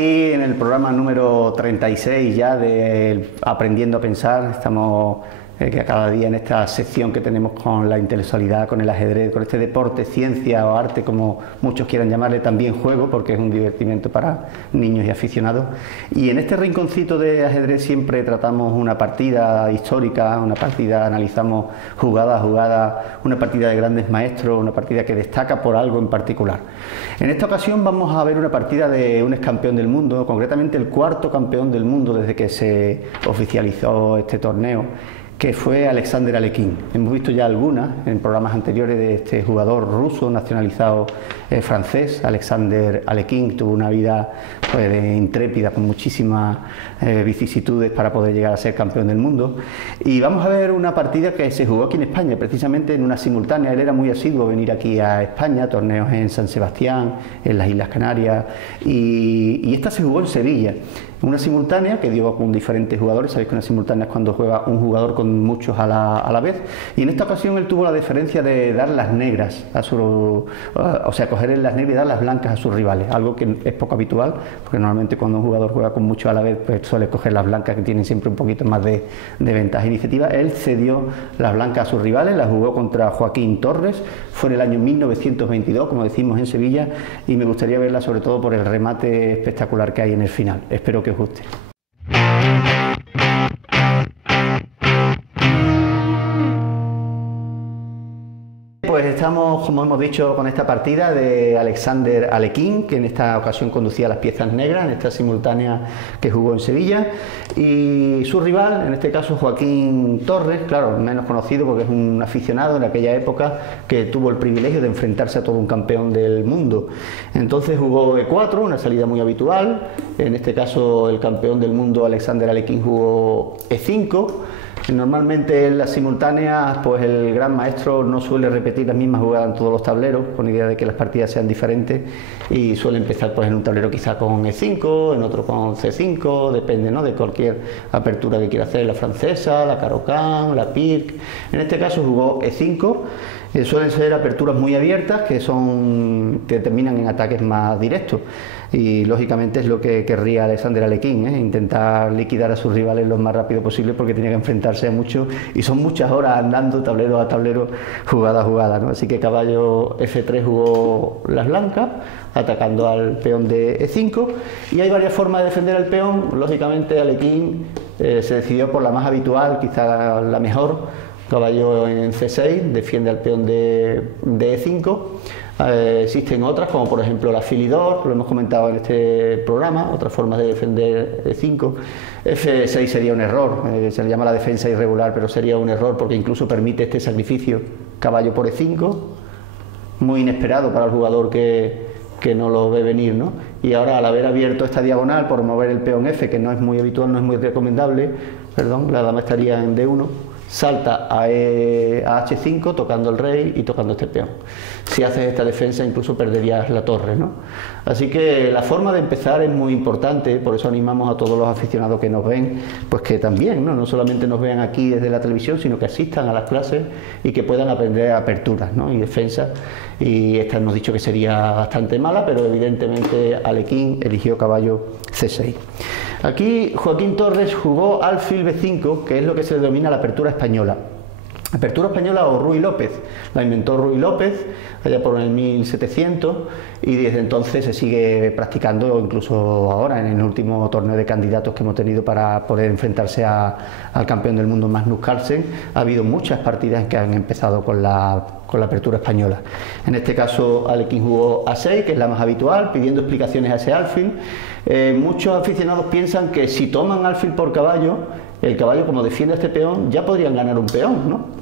aquí en el programa número 36 ya de Aprendiendo a Pensar. Estamos que cada día en esta sección que tenemos con la intelectualidad, con el ajedrez, con este deporte, ciencia o arte, como muchos quieran llamarle, también juego, porque es un divertimento para niños y aficionados. Y en este rinconcito de ajedrez siempre tratamos una partida histórica, una partida, analizamos jugada a jugada, una partida de grandes maestros, una partida que destaca por algo en particular. En esta ocasión vamos a ver una partida de un ex campeón del mundo, concretamente el cuarto campeón del mundo desde que se oficializó este torneo, que fue Alexander Alekhine. Hemos visto ya algunas en programas anteriores de este jugador ruso nacionalizado francés. Alexander Alekhine tuvo una vida intrépida, con muchísimas vicisitudes para poder llegar a ser campeón del mundo. Y vamos a ver una partida que se jugó aquí en España, precisamente en una simultánea. Él era muy asiduo a venir aquí a España, torneos en San Sebastián, en las Islas Canarias, y esta se jugó en Sevilla. Una simultánea que dio con diferentes jugadores. Sabéis que una simultánea es cuando juega un jugador con muchos a la vez, y en esta ocasión él tuvo la deferencia de dar las negras a su, o sea, coger las negras y dar las blancas a sus rivales, algo que es poco habitual, porque normalmente cuando un jugador juega con muchos a la vez, pues suele coger las blancas, que tienen siempre un poquito más de ventaja iniciativa. Él cedió las blancas a sus rivales, las jugó contra Joaquín Torres, fue en el año 1922, como decimos, en Sevilla, y me gustaría verla sobre todo por el remate espectacular que hay en el final. Espero que os guste. Pues estamos, como hemos dicho, con esta partida de Alexander Alekhine, que en esta ocasión conducía las piezas negras en esta simultánea que jugó en Sevilla, y su rival, en este caso Joaquín Torres, claro, menos conocido porque es un aficionado en aquella época que tuvo el privilegio de enfrentarse a todo un campeón del mundo. Entonces jugó E4, una salida muy habitual. En este caso el campeón del mundo Alexander Alekhine jugó E5. Normalmente en las simultáneas, pues el gran maestro no suele repetir las mismas jugadas en todos los tableros, con idea de que las partidas sean diferentes, y suele empezar pues en un tablero quizá con E5, en otro con C5, depende, ¿no?, de cualquier apertura que quiera hacer, la francesa, la Caro-Kann, la Pirc. En este caso jugó E5. Suelen ser aperturas muy abiertas que terminan en ataques más directos, y lógicamente es lo que querría Alexander Alekhine, intentar liquidar a sus rivales lo más rápido posible, porque tenía que enfrentarse a muchos, y son muchas horas andando tablero a tablero, jugada a jugada, ¿no? Así que caballo F3 jugó las blancas, atacando al peón de E5, y hay varias formas de defender al peón. Lógicamente Alekhine se decidió por la más habitual, quizá la mejor. Caballo en C6, defiende al peón de E5. Existen otras, como por ejemplo la Philidor, lo hemos comentado en este programa, otras formas de defender E5. F6 sería un error, se le llama la defensa irregular, pero sería un error porque incluso permite este sacrificio, caballo por E5, muy inesperado para el jugador que no lo ve venir, ¿no? Y ahora, al haber abierto esta diagonal por mover el peón F, que no es muy habitual, no es muy recomendable, perdón, la dama estaría en D1, salta a H5 tocando el rey y tocando este peón. Si haces esta defensa incluso perderías la torre, ¿no? Así que la forma de empezar es muy importante, por eso animamos a todos los aficionados que nos ven, pues que también no solamente nos vean aquí desde la televisión, sino que asistan a las clases y que puedan aprender aperturas, ¿no?, y defensa. Y esta hemos dicho que sería bastante mala, pero evidentemente Alekhine eligió caballo C6. Aquí Joaquín Torres jugó alfil B5, que es lo que se denomina la apertura española. Apertura española o Ruy López, la inventó Ruy López allá por el 1700, y desde entonces se sigue practicando, incluso ahora en el último torneo de candidatos que hemos tenido para poder enfrentarse al campeón del mundo Magnus Carlsen. Ha habido muchas partidas que han empezado con la apertura española. En este caso Alekhine jugó A6, que es la más habitual, pidiendo explicaciones a ese alfil. Muchos aficionados piensan que si toman alfil por caballo, el caballo, como defiende este peón, ya podrían ganar un peón, ¿no?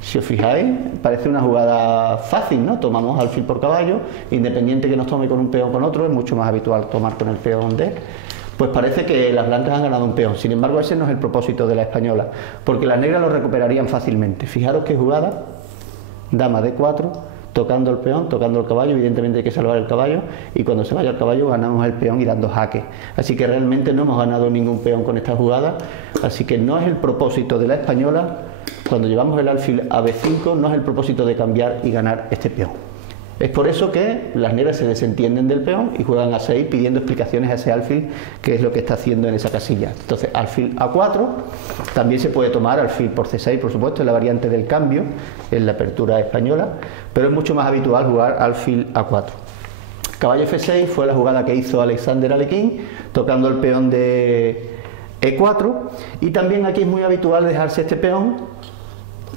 Si os fijáis, parece una jugada fácil, ¿no? Tomamos alfil por caballo, independiente que nos tome con un peón o con otro, es mucho más habitual tomar con el peón D. Pues parece que las blancas han ganado un peón. Sin embargo, ese no es el propósito de la española, porque las negras lo recuperarían fácilmente. Fijaros qué jugada, dama D4, tocando el peón, tocando el caballo. Evidentemente hay que salvar el caballo, y cuando se vaya el caballo ganamos el peón y dando jaque. Así que realmente no hemos ganado ningún peón con esta jugada, así que no es el propósito de la española. Cuando llevamos el alfil a B5 no es el propósito de cambiar y ganar este peón. Es por eso que las negras se desentienden del peón y juegan a 6 pidiendo explicaciones a ese alfil, que es lo que está haciendo en esa casilla. Entonces, alfil A4, también se puede tomar alfil por C6, por supuesto, es la variante del cambio, en la apertura española, pero es mucho más habitual jugar alfil A4. Caballo F6 fue la jugada que hizo Alexander Alekhine, tocando el peón de E4, y también aquí es muy habitual dejarse este peón,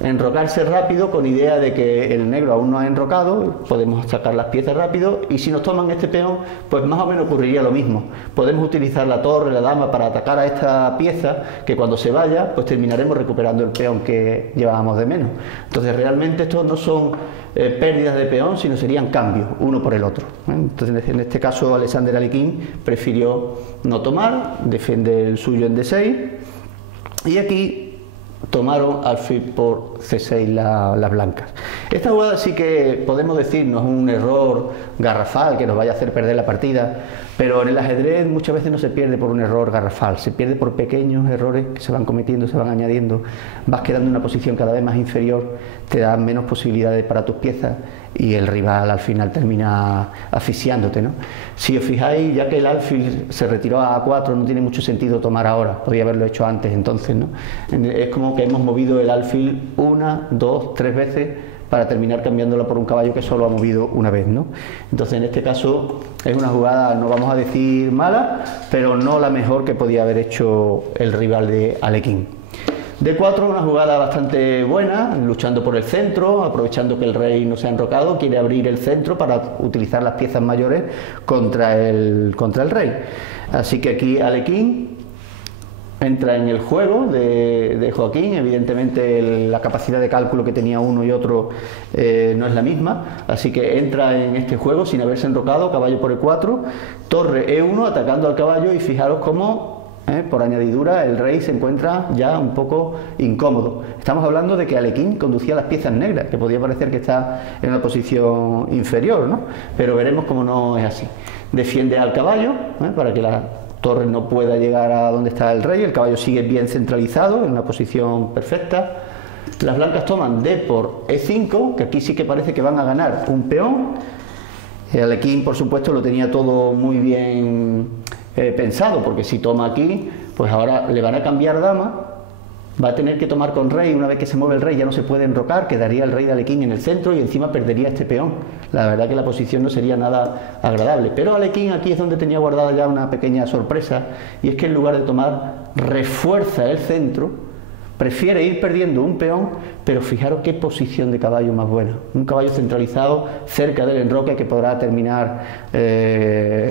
enrocarse rápido con idea de que el negro aún no ha enrocado, podemos sacar las piezas rápido, y si nos toman este peón, pues más o menos ocurriría lo mismo. Podemos utilizar la torre, la dama para atacar a esta pieza, que cuando se vaya, pues terminaremos recuperando el peón que llevábamos de menos. Entonces realmente estos no son pérdidas de peón, sino serían cambios, uno por el otro. Entonces en este caso Alexander Alekhine prefirió no tomar, defiende el suyo en D6, y aquí tomaron alfil por C6 las blancas. Esta jugada sí que podemos decir no es un error garrafal que nos vaya a hacer perder la partida, pero en el ajedrez muchas veces no se pierde por un error garrafal, se pierde por pequeños errores que se van cometiendo, se van añadiendo, vas quedando en una posición cada vez más inferior, te da menos posibilidades para tus piezas y el rival al final termina asfixiándote, ¿no? Si os fijáis, ya que el alfil se retiró a A4, no tiene mucho sentido tomar ahora, podría haberlo hecho antes entonces, ¿no? Es como que hemos movido el alfil 1, 2, 3 veces para terminar cambiándola por un caballo que solo ha movido una vez, ¿no? Entonces en este caso es una jugada, no vamos a decir mala, pero no la mejor que podía haber hecho el rival de Alekhine. D4, una jugada bastante buena, luchando por el centro, aprovechando que el rey no se ha enrocado, quiere abrir el centro para utilizar las piezas mayores contra el rey. Así que aquí Alekhine entra en el juego de Joaquín. Evidentemente la capacidad de cálculo que tenía uno y otro no es la misma, así que entra en este juego sin haberse enrocado, caballo por E4, torre E1 atacando al caballo, y fijaros cómo por añadidura el rey se encuentra ya un poco incómodo. Estamos hablando de que Alekhine conducía las piezas negras, que podía parecer que está en una posición inferior, ¿no? Pero veremos cómo no es así. Defiende al caballo para que la torre no pueda llegar a donde está el rey, el caballo sigue bien centralizado, en una posición perfecta. Las blancas toman D por E5, que aquí sí que parece que van a ganar un peón. Alekhine, por supuesto, lo tenía todo muy bien pensado, porque si toma aquí, pues ahora le van a cambiar dama, va a tener que tomar con rey. Una vez que se mueve el rey ya no se puede enrocar, quedaría el rey de Alekhine en el centro y encima perdería este peón. La verdad que la posición no sería nada agradable, pero Alekhine aquí es donde tenía guardada ya una pequeña sorpresa, y es que en lugar de tomar refuerza el centro, prefiere ir perdiendo un peón, pero fijaros qué posición de caballo más buena. Un caballo centralizado cerca del enroque que podrá terminar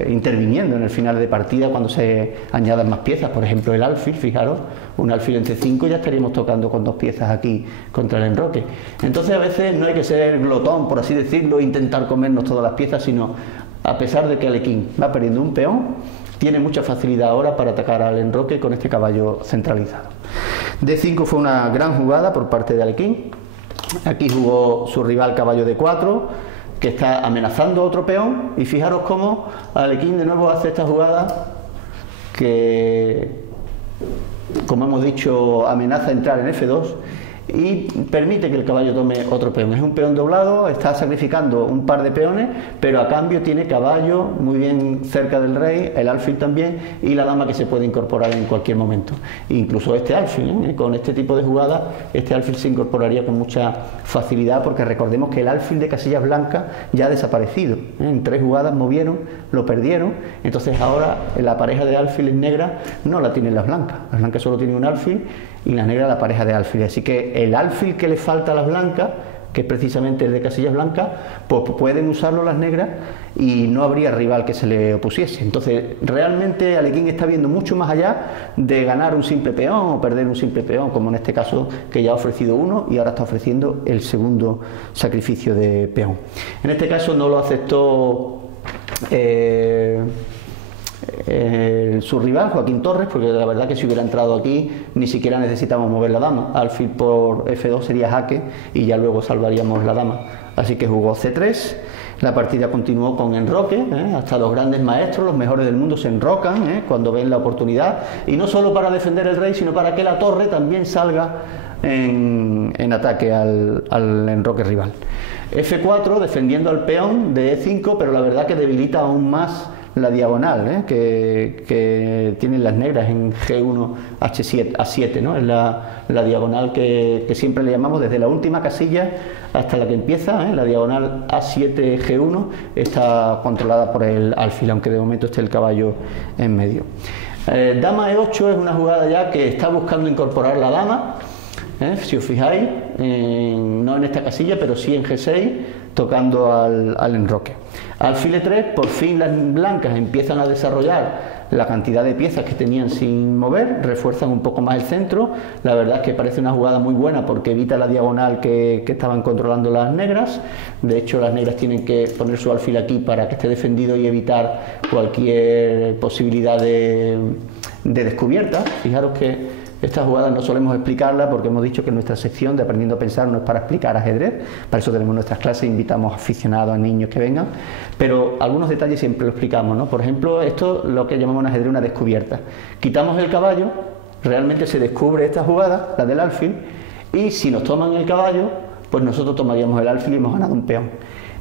interviniendo en el final de partida cuando se añadan más piezas. Por ejemplo, el alfil, fijaros, un alfil en C5 ya estaríamos tocando con 2 piezas aquí contra el enroque. Entonces a veces no hay que ser glotón, por así decirlo, e intentar comernos todas las piezas, sino a pesar de que Alekhine va perdiendo un peón, tiene mucha facilidad ahora para atacar al enroque con este caballo centralizado. D5 fue una gran jugada por parte de Alekhine. Aquí jugó su rival caballo D4, que está amenazando otro peón, y fijaros cómo Alekhine de nuevo hace esta jugada que, como hemos dicho, amenaza entrar en F2 y permite que el caballo tome otro peón. Es un peón doblado, está sacrificando un par de peones, pero a cambio tiene caballo muy bien cerca del rey, el alfil también, y la dama que se puede incorporar en cualquier momento. Incluso este alfil, con este tipo de jugada, este alfil se incorporaría con mucha facilidad, porque recordemos que el alfil de casillas blancas ya ha desaparecido. En 3 jugadas movieron, lo perdieron, entonces ahora la pareja de alfiles negras no la tienen las blancas solo tienen un alfil, y las negras la pareja de alfiles. Así que el alfil que le falta a las blancas, que es precisamente el de casillas blancas, pues pueden usarlo las negras y no habría rival que se le opusiese. Entonces realmente Alekhine está viendo mucho más allá de ganar un simple peón o perder un simple peón, como en este caso, que ya ha ofrecido uno y ahora está ofreciendo el segundo sacrificio de peón. En este caso no lo aceptó su rival, Joaquín Torres, porque la verdad que si hubiera entrado aquí ni siquiera necesitamos mover la dama. Alfil por F2 sería jaque y ya luego salvaríamos la dama. Así que jugó C3. La partida continuó con enroque, hasta los grandes maestros, los mejores del mundo, se enrocan cuando ven la oportunidad, y no solo para defender el rey, sino para que la torre también salga en ataque al enroque rival. F4 defendiendo al peón de E5, pero la verdad que debilita aún más la diagonal, que tienen las negras en G1 H7, A7, ¿no? Es la diagonal que siempre le llamamos desde la última casilla hasta la que empieza, la diagonal A7 G1 está controlada por el alfil, aunque de momento esté el caballo en medio. Dama E8 es una jugada ya que está buscando incorporar la dama, si os fijáis, no en esta casilla, pero sí en G6, tocando al enroque. Alfil E3, por fin las blancas empiezan a desarrollar la cantidad de piezas que tenían sin mover, refuerzan un poco más el centro. La verdad es que parece una jugada muy buena porque evita la diagonal que estaban controlando las negras. De hecho, las negras tienen que poner su alfil aquí para que esté defendido y evitar cualquier posibilidad de descubierta. Fijaros que estas jugadas no solemos explicarlas porque hemos dicho que nuestra sección de Aprendiendo a Pensar no es para explicar ajedrez, para eso tenemos nuestras clases, invitamos aficionados, a niños que vengan, pero algunos detalles siempre lo explicamos, ¿no? Por ejemplo, esto lo que llamamos en ajedrez una descubierta. Quitamos el caballo, realmente se descubre esta jugada, la del alfil, y si nos toman el caballo, pues nosotros tomaríamos el alfil y hemos ganado un peón.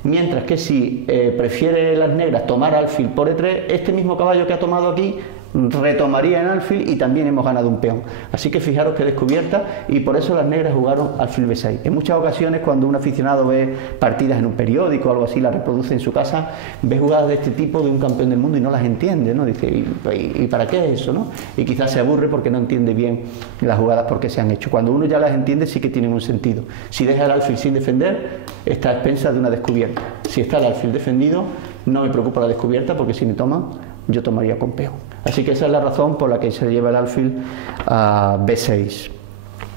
Mientras que si prefiere las negras tomar alfil por E3, este mismo caballo que ha tomado aquí retomaría en alfil y también hemos ganado un peón. Así que fijaros que descubierta, y por eso las negras jugaron alfil B6. En muchas ocasiones, cuando un aficionado ve partidas en un periódico o algo así, las reproduce en su casa, ve jugadas de este tipo de un campeón del mundo y no las entiende, ¿no? Dice, ¿y para qué es eso, no? Y quizás se aburre porque no entiende bien las jugadas por qué se han hecho. Cuando uno ya las entiende, sí que tienen un sentido. Si deja el alfil sin defender, está a expensas de una descubierta. Si está el alfil defendido, no me preocupa la descubierta, porque si me toman, yo tomaría con peón. Así que esa es la razón por la que se lleva el alfil a B6.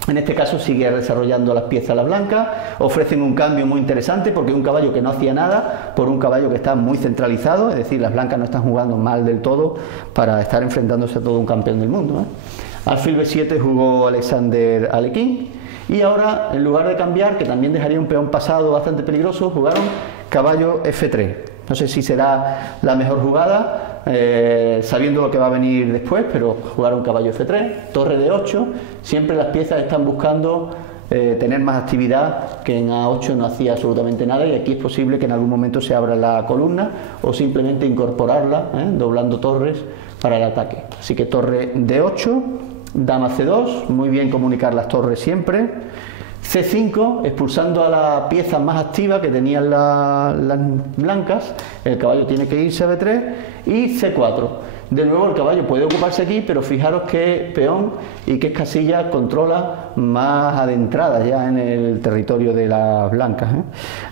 En este caso sigue desarrollando las piezas las blancas, ofrecen un cambio muy interesante porque un caballo que no hacía nada por un caballo que está muy centralizado, es decir, las blancas no están jugando mal del todo para estar enfrentándose a todo un campeón del mundo, Alfil B7 jugó Alexander Alekhine y ahora, en lugar de cambiar, que también dejaría un peón pasado bastante peligroso, jugaron caballo F3. No sé si será la mejor jugada, sabiendo lo que va a venir después, pero jugaron caballo F3, torre D8, siempre las piezas están buscando tener más actividad, que en A8 no hacía absolutamente nada, y aquí es posible que en algún momento se abra la columna o simplemente incorporarla, doblando torres para el ataque. Así que torre D8, dama C2, muy bien comunicar las torres siempre. C5, expulsando a la pieza más activa que tenían las blancas, el caballo tiene que irse a B3, y C4. De nuevo el caballo puede ocuparse aquí, pero fijaros qué peón y qué casilla controla más adentrada ya en el territorio de las blancas,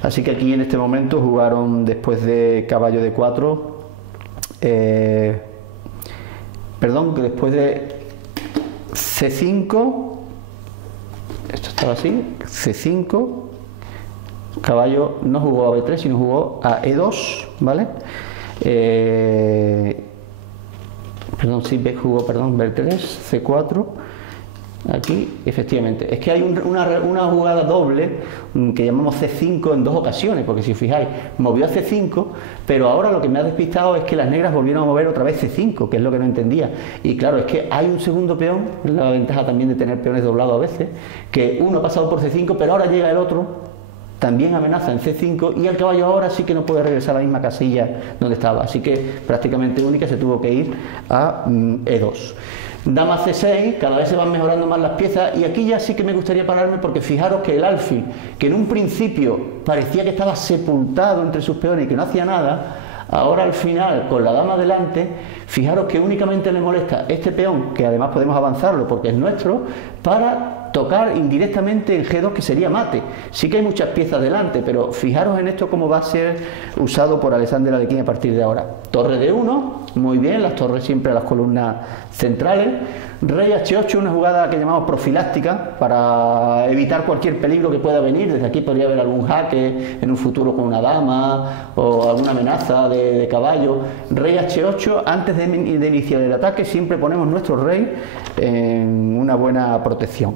Así que aquí en este momento jugaron, después de caballo D4, después de C5, esto estaba así, C5, caballo no jugó a B3, sino jugó a E2, ¿vale? Jugó B3, C4, aquí, efectivamente. Es que hay una jugada doble que llamamos C5 en dos ocasiones, porque si os fijáis, movió a C5, pero ahora lo que me ha despistado es que las negras volvieron a mover otra vez C5, que es lo que no entendía. Y claro, es que hay un segundo peón, es la ventaja también de tener peones doblados a veces, que uno ha pasado por C5, pero ahora llega el otro, también amenaza en C5, y el caballo ahora sí que no puede regresar a la misma casilla donde estaba, así que prácticamente única se tuvo que ir a E2. Dama C6, cada vez se van mejorando más las piezas, y aquí ya sí que me gustaría pararme porque fijaros que el alfil, que en un principio parecía que estaba sepultado entre sus peones y que no hacía nada, ahora al final, con la dama delante, fijaros que únicamente le molesta este peón, que además podemos avanzarlo porque es nuestro, para tocar indirectamente el G2, que sería mate. Sí que hay muchas piezas delante, pero fijaros en esto cómo va a ser usado por Alexander Alekhine a partir de ahora. Torre D1, muy bien, las torres siempre a las columnas centrales. Rey H8, una jugada que llamamos profiláctica, para evitar cualquier peligro que pueda venir. Desde aquí podría haber algún jaque en un futuro con una dama o alguna amenaza de caballo. Rey H8, antes de iniciar el ataque siempre ponemos nuestro rey en una buena protección.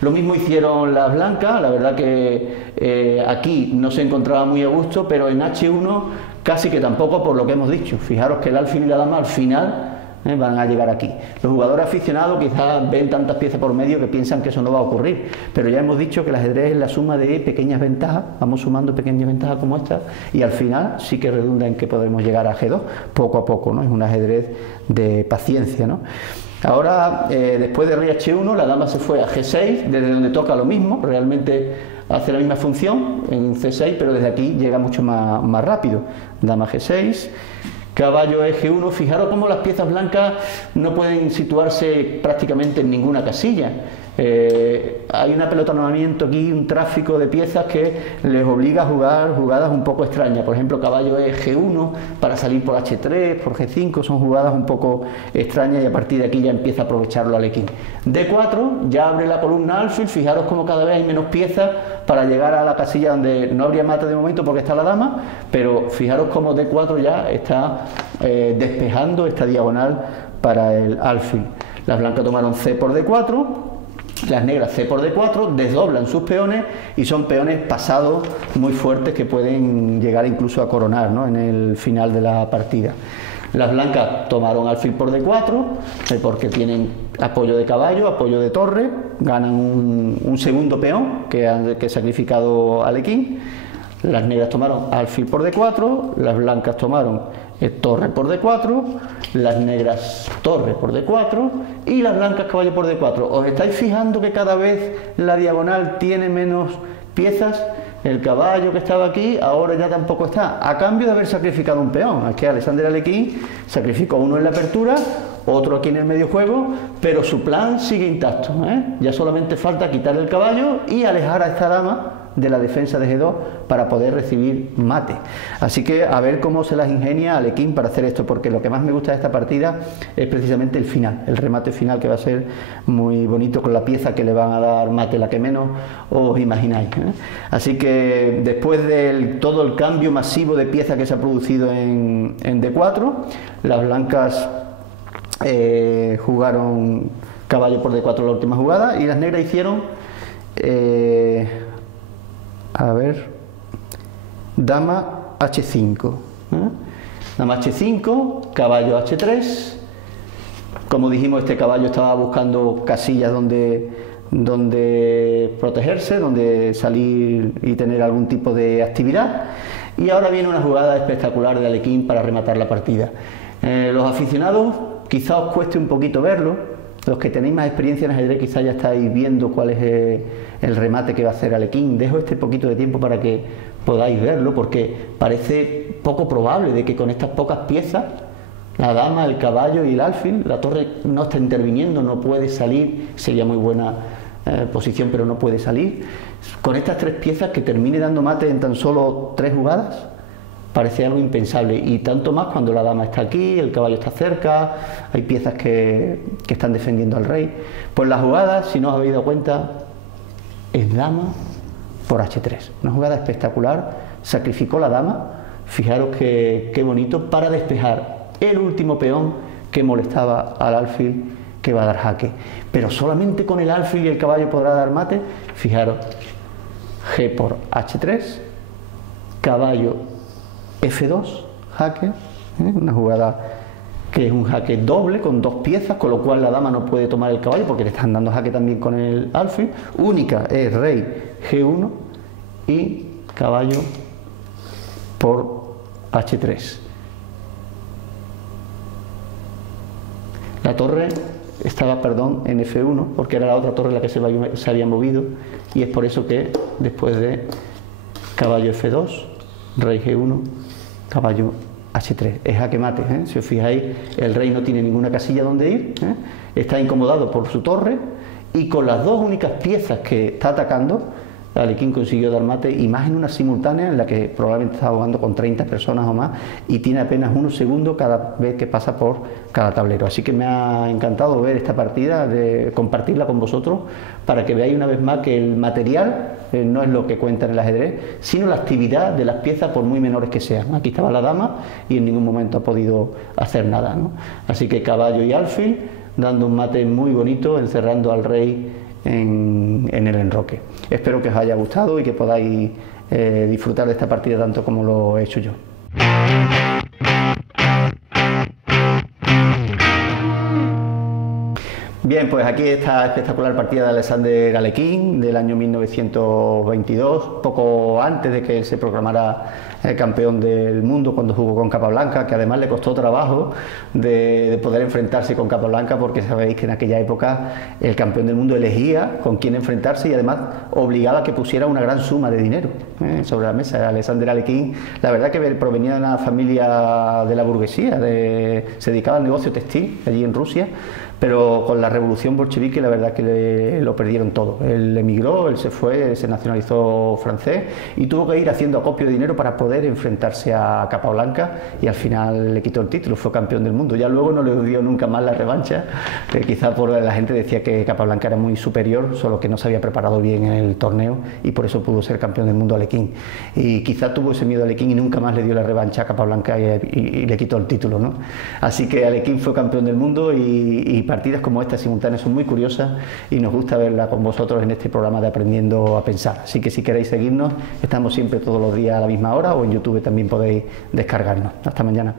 Lo mismo hicieron las blancas, la verdad que aquí no se encontraba muy a gusto, pero en H1 casi que tampoco, por lo que hemos dicho. Fijaros que el alfil y la dama al final van a llegar aquí. Los jugadores aficionados quizás ven tantas piezas por medio que piensan que eso no va a ocurrir, pero ya hemos dicho que el ajedrez es la suma de pequeñas ventajas, vamos sumando pequeñas ventajas como esta y al final sí que redunda en que podremos llegar a G2 poco a poco, ¿no? Es un ajedrez de paciencia, ¿no? Ahora, después de rey H1, la dama se fue a G6, desde donde toca lo mismo, realmente hace la misma función en C6, pero desde aquí llega mucho más rápido. Dama G6, caballo G1, fijaros cómo las piezas blancas no pueden situarse prácticamente en ninguna casilla. Hay un apelotonamiento aquí, un tráfico de piezas que les obliga a jugar jugadas un poco extrañas. Por ejemplo, caballo G1 para salir por H3, por G5, son jugadas un poco extrañas y a partir de aquí ya empieza a aprovecharlo Alekhine. D4 ya abre la columna alfil, fijaros como cada vez hay menos piezas para llegar a la casilla donde no habría mate de momento porque está la dama, pero fijaros como D4 ya está despejando esta diagonal para el alfil. Las blancas tomaron C por D4, las negras C por D4, desdoblan sus peones y son peones pasados muy fuertes que pueden llegar incluso a coronar, ¿no?, en el final de la partida. Las blancas tomaron alfil por D4 porque tienen apoyo de caballo, apoyo de torre, ganan un segundo peón que ha sacrificado Alekhine. Las negras tomaron alfil por D4, las blancas tomaron torre por D4, las negras torre por D4 y las blancas caballo por D4. ¿Os estáis fijando que cada vez la diagonal tiene menos piezas? El caballo que estaba aquí ahora ya tampoco está, a cambio de haber sacrificado un peón. Aquí Alexander Alekhine sacrificó uno en la apertura, otro aquí en el medio juego, pero su plan sigue intacto, Ya solamente falta quitar el caballo y alejar a esta dama de la defensa de G2 para poder recibir mate. Así que a ver cómo se las ingenia Alekhine para hacer esto, porque lo que más me gusta de esta partida es precisamente el final, el remate final, que va a ser muy bonito con la pieza que le van a dar mate, la que menos os imagináis, Así que después de todo el cambio masivo de pieza que se ha producido en D4, las blancas jugaron caballo por D4 la última jugada y las negras hicieron dama H5, dama H5, caballo H3. Como dijimos, este caballo estaba buscando casillas donde protegerse, donde salir y tener algún tipo de actividad. Y ahora viene una jugada espectacular de Alekhine para rematar la partida. Los aficionados quizá os cueste un poquito verlo. Los que tenéis más experiencia en ajedrez quizá ya estáis viendo cuál es el remate que va a hacer Alekhine. Dejo este poquito de tiempo para que podáis verlo, porque parece poco probable de que con estas pocas piezas, la dama, el caballo y el alfil, la torre no está interviniendo, no puede salir, sería muy buena posición pero no puede salir. Con estas tres piezas que termine dando mate en tan solo 3 jugadas, parece algo impensable, y tanto más cuando la dama está aquí, el caballo está cerca, hay piezas que están defendiendo al rey. Pues la jugada, si no os habéis dado cuenta, es dama por H3, una jugada espectacular. Sacrificó la dama, fijaros qué bonito, para despejar el último peón que molestaba al alfil que va a dar jaque, pero solamente con el alfil y el caballo podrá dar mate. Fijaros, G por H3, caballo F2, jaque, una jugada que es un jaque doble con 2 piezas, con lo cual la dama no puede tomar el caballo porque le están dando jaque también con el alfil. Única es rey G1 y caballo por H3. La torre estaba, en F1, porque era la otra torre la que se había movido, y es por eso que después de caballo F2, rey G1, caballo H3, es jaque mate, Si os fijáis, el rey no tiene ninguna casilla donde ir, está incomodado por su torre, y con las 2 únicas piezas que está atacando, Alekhine consiguió dar mate, y más en una simultánea en la que probablemente está jugando con 30 personas o más y tiene apenas 1 segundo cada vez que pasa por cada tablero. Así que me ha encantado ver esta partida, de compartirla con vosotros para que veáis una vez más que el material no es lo que cuenta en el ajedrez, sino la actividad de las piezas, por muy menores que sean. Aquí estaba la dama y en ningún momento ha podido hacer nada, Así que caballo y alfil dando un mate muy bonito, encerrando al rey en el enroque. Espero que os haya gustado y que podáis disfrutar de esta partida tanto como lo he hecho yo. Bien, pues aquí esta espectacular partida de Alexander Alekhine del año 1922, poco antes de que él se proclamara campeón del mundo cuando jugó con Capablanca, que además le costó trabajo de poder enfrentarse con Capablanca, porque sabéis que en aquella época el campeón del mundo elegía con quién enfrentarse y además obligaba a que pusiera una gran suma de dinero sobre la mesa. Alexander Alekhine, la verdad que provenía de una familia de la burguesía, se dedicaba al negocio textil allí en Rusia, pero con la revolución bolchevique la verdad que lo perdieron todo. Él emigró, él se fue, se nacionalizó francés y tuvo que ir haciendo acopio de dinero para poder enfrentarse a Capablanca, y al final le quitó el título, fue campeón del mundo. Ya luego no le dio nunca más la revancha, quizá por la gente decía que Capablanca era muy superior, solo que no se había preparado bien en el torneo y por eso pudo ser campeón del mundo Alekhine. Y quizá tuvo ese miedo a Alekhine y nunca más le dio la revancha a Capablanca y le quitó el título, ¿no? Así que Alekhine fue campeón del mundo y partidas como esta simultáneas son muy curiosas y nos gusta verla con vosotros en este programa de Aprendiendo a Pensar. Así que si queréis seguirnos, estamos siempre todos los días a la misma hora, o en YouTube también podéis descargarnos. Hasta mañana.